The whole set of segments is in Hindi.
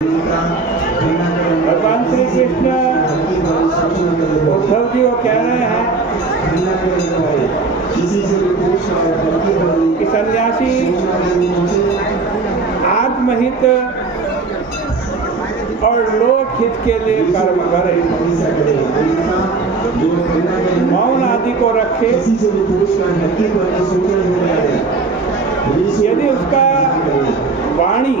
भगवान श्री कृष्ण उद्धव जी को कह रहे हैं कि सन्यासी आत्महित और लोकहित के लिए कर्म करे, मौन आदि को रखे। यदि उसका वाणी,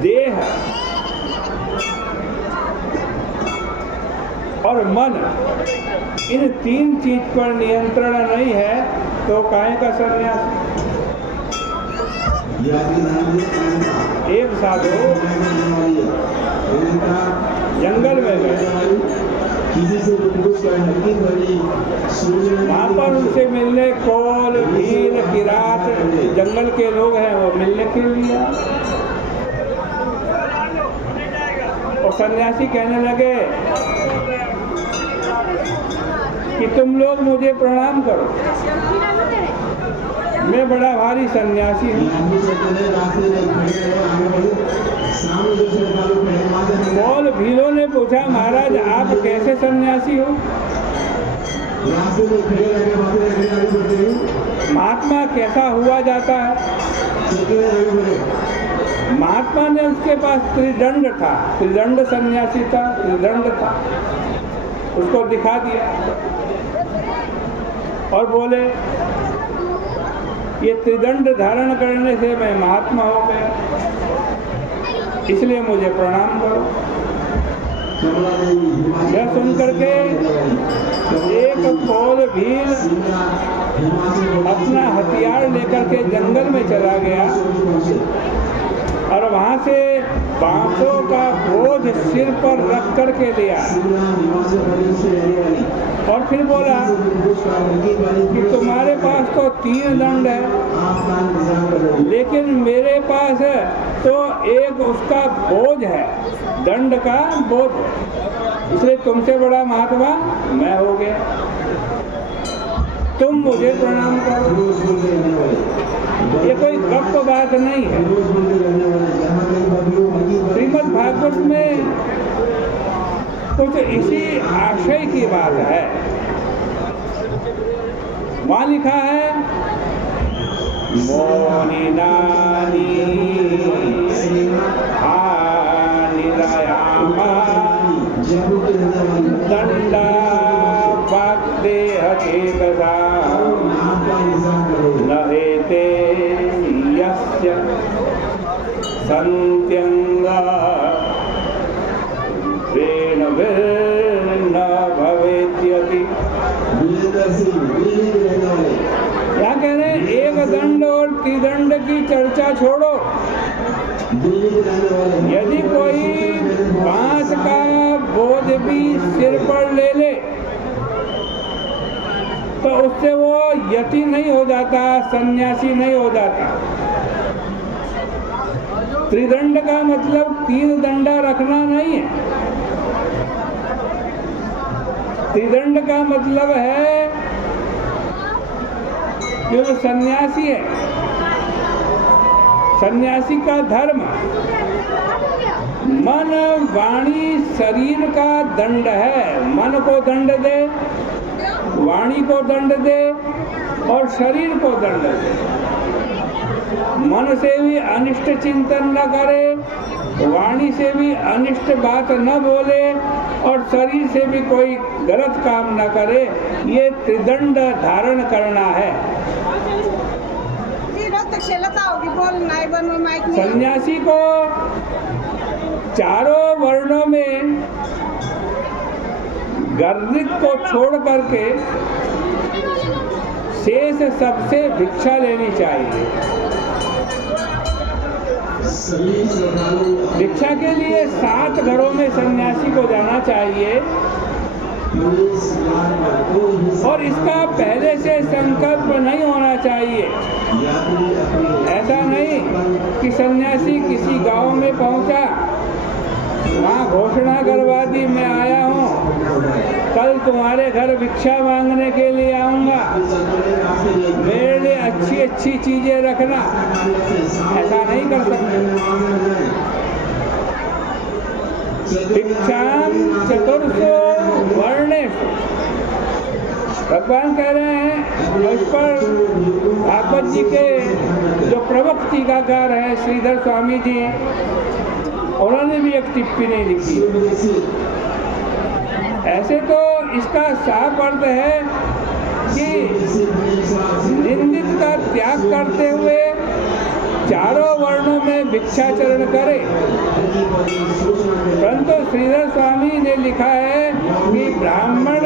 देह और मन इन तीन चीज पर नियंत्रण नहीं है तो काहे का सन्यास। एक साधु जंगल में गए, वहाँ पर उनसे मिलने कोल, भील, किरात जंगल के लोग हैं, वो मिलने के लिए। और सन्यासी कहने लगे कि तुम लोग मुझे प्रणाम करो, मैं बड़ा भारी सन्यासी हूँ। बोल भीलों ने पूछा, महाराज आप कैसे सन्यासी हो? महात्मा कैसा हुआ जाता है? महात्मा ने उसके पास त्रिदंड था, त्रिदंड सन्यासी था, त्रिदंड था, उसको दिखा दिया और बोले ये त्रिदंड धारण करने से मैं महात्मा हो गया, इसलिए मुझे प्रणाम करो। यह सुन करके एक कोल भील अपना हथियार लेकर के जंगल में चला गया और वहाँ से बांसों का बोझ सिर पर रख करके लिया और फिर बोला कि तुम्हारे पास तो 3 दंड है, लेकिन मेरे पास तो एक उसका बोझ है, दंड का बोझ है, इसलिए तुमसे बड़ा महात्मा मैं हो गया, तुम मुझे प्रणाम करो। ये कोई गप बात नहीं है। श्रीमद् भागवत में कुछ इसी आशय की बात है। वहाँ लिखा है मोनी नानी दंडा भक्ते हकेकदा नहेते यस्य संत्यंगा वेण भवेत्यति। क्या कह रहे हैं? एक दंड और त्रिदंड की चर्चा छोड़ो। यदि कोई बांस का बोझ भी सिर पर ले ले तो उससे वो यति नहीं हो जाता, सन्यासी नहीं हो जाता। त्रिदंड का मतलब 3 दंडा रखना नहीं है। त्रिदंड का मतलब है जो सन्यासी है, सन्यासी का धर्म मन वाणी शरीर का दंड है। मन को दंड दे, वाणी को दंड दे और शरीर को दंड दे। मन से भी अनिष्ट चिंतन न करे, वाणी से भी अनिष्ट बात न बोले और शरीर से भी कोई गलत काम न करे। ये त्रिदंड धारण करना है। सन्यासी को चारों वर्णों में गर्दित को छोड़ करके शेष सबसे भिक्षा लेनी चाहिए। भिक्षा के लिए 7 घरों में सन्यासी को जाना चाहिए और इसका पहले से संकल्प नहीं होना चाहिए। ऐसा नहीं कि सन्यासी किसी गांव में पहुंचा, वहाँ घोषणा करवा दी मैं आया हूँ, कल तुम्हारे घर भिक्षा मांगने के लिए आऊँगा, मेरे लिए अच्छी अच्छी चीजें रखना। ऐसा नहीं कर सकते। भिक्षाम चतुर्षु वर्णेषु। भगवान कह रहे हैं, इस पर भागवत जी के जो प्रमुख टीकाकार हैं श्रीधर स्वामी जी, उन्होंने भी एक टिप्पणी लिखी। ऐसे तो इसका साफ अर्थ है कि निंदित का त्याग करते हुए चारों वर्णों में भिक्षाचरण करे। परंतु श्रीधर स्वामी ने लिखा है कि ब्राह्मण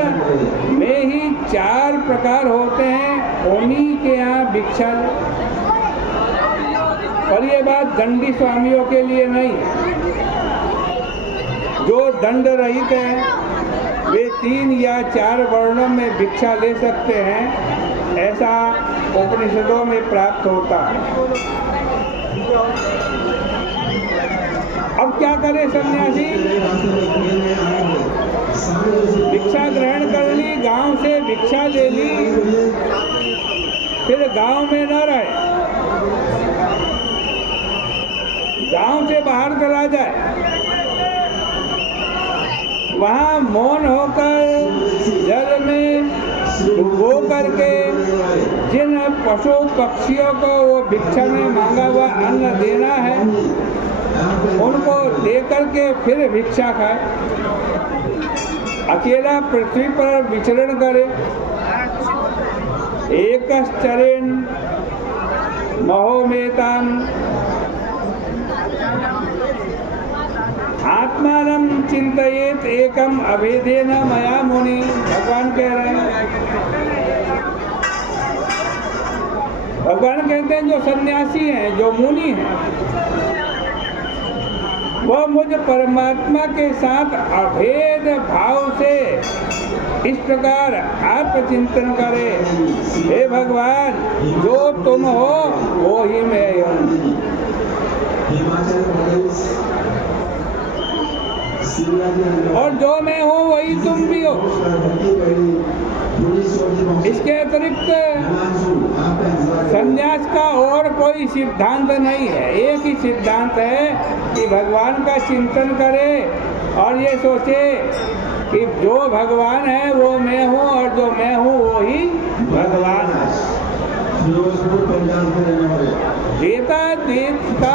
में ही 4 प्रकार होते हैं, उन्हीं के यहाँ भिक्षा। और ये बात दंडी स्वामियों के लिए नहीं है। जो दंड रहित हैं वे 3 या 4 वर्णों में भिक्षा ले सकते हैं, ऐसा उपनिषदों में प्राप्त होता है। अब क्या करे सन्यासी? भिक्षा ग्रहण कर ली, गांव से भिक्षा ले ली, फिर गांव में न रहे, गांव से बाहर चला जाए, वहाँ मौन होकर जल में डुबो करके जिन पशु पक्षियों को वो भिक्षा में मांगा हुआ अन्न देना है, उनको दे करके फिर भिक्षा खाए। अकेला पृथ्वी पर विचरण करे। एकश्चरेण महोमेतान आत्मानं चिंतयेत एकम अभेदेन मया मुनि। भगवान कह रहे हैं, भगवान कहते हैं जो सन्यासी हैं, जो मुनि हैं, वह मुझ परमात्मा के साथ अभेद भाव से इस प्रकार आत्मचिंतन करे, हे भगवान जो तुम हो वो ही मैं हूँ। और जो मैं हूँ वही तुम भी हो। इसके अतिरिक्त संन्यास का और कोई सिद्धांत नहीं है। एक ही सिद्धांत है कि भगवान का चिंतन करे और ये सोचे कि जो भगवान है वो मैं हूँ और जो मैं हूँ वो ही भगवान है। देता देता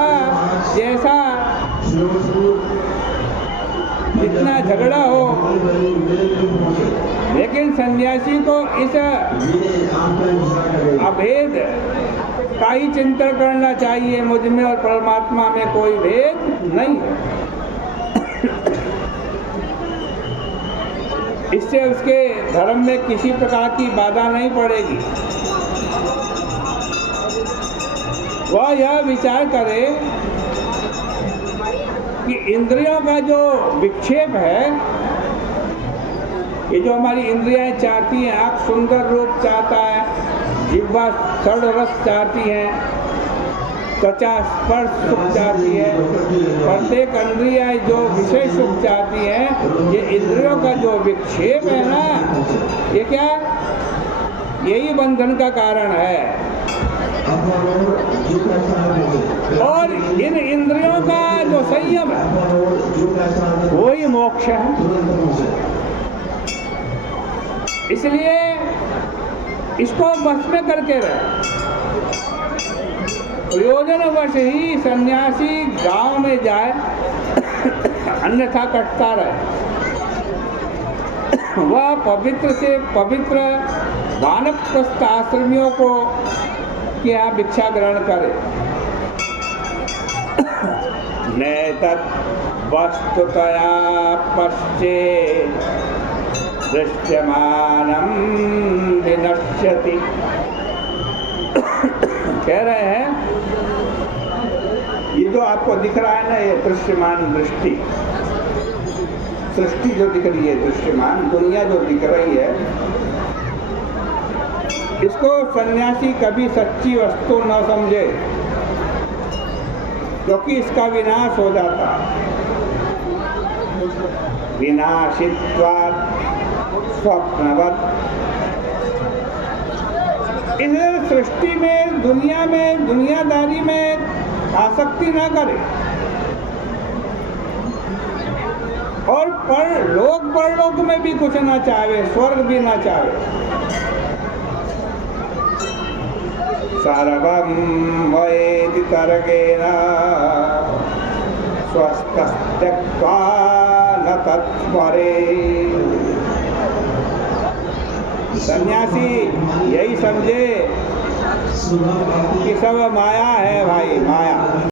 जैसा जितना झगड़ा हो, लेकिन सन्यासी को इस अभेद का ही चिंतन करना चाहिए। मुझ में और परमात्मा में कोई भेद नहीं है। इससे उसके धर्म में किसी प्रकार की बाधा नहीं पड़ेगी। वह यह विचार करे कि इंद्रियों का जो विक्षेप है, ये जो हमारी इंद्रियां चाहती हैं, आँख सुंदर रूप चाहता है, जिह्वा षड रस चाहती है, त्वचा स्पर्श सुख चाहती है, प्रत्येक इंद्रियां जो विषय सुख चाहती है, ये इंद्रियों का जो विक्षेप है ना, ये क्या, यही बंधन का कारण है। और इन इंद्रियों का जो संयम है वही मोक्ष है। इसलिए इसको बस में करके रहे। प्रयोजनवश ही सन्यासी गांव में जाए, अन्यथा कटता रहे। वह पवित्र से पवित्र वानप्रस्थ आश्रमियों को कि यहाँ भिक्षा ग्रहण करे। नैतत् वस्तुतया पश्चे दृश्यमानं विनश्यति। कह रहे हैं ये जो आपको दिख रहा है ना, ये दृश्यमान दृष्टि, सृष्टि जो दिख रही है, दृश्यमान दुनिया जो दिख रही है, इसको सन्यासी कभी सच्ची वस्तु न समझे, क्योंकि इसका विनाश हो जाता है। विनाशित्वात् स्वप्नवत्। इस सृष्टि में, दुनिया में, दुनियादारी में आसक्ति न करे। और परलोक में भी कुछ ना चाहे, स्वर्ग भी ना चाहे। सर्वं वैति तर्केण स्वस्थस्त्यक्त्वा न तत्परे। सन्यासी यही समझे कि सब माया है भाई, माया।